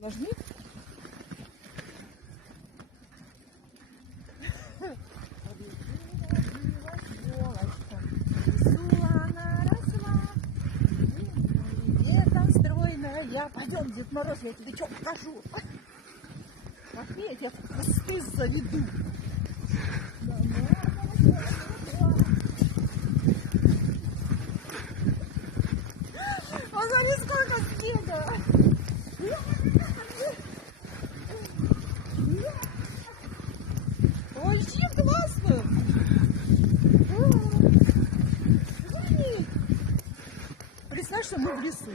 Нажми. Пойдем, Дед Мороз, я тебе что покажу. Пошли, я тебя в кусты заведу. Смотри, сколько снега. Вообще классно. Представь, что мы в лесу.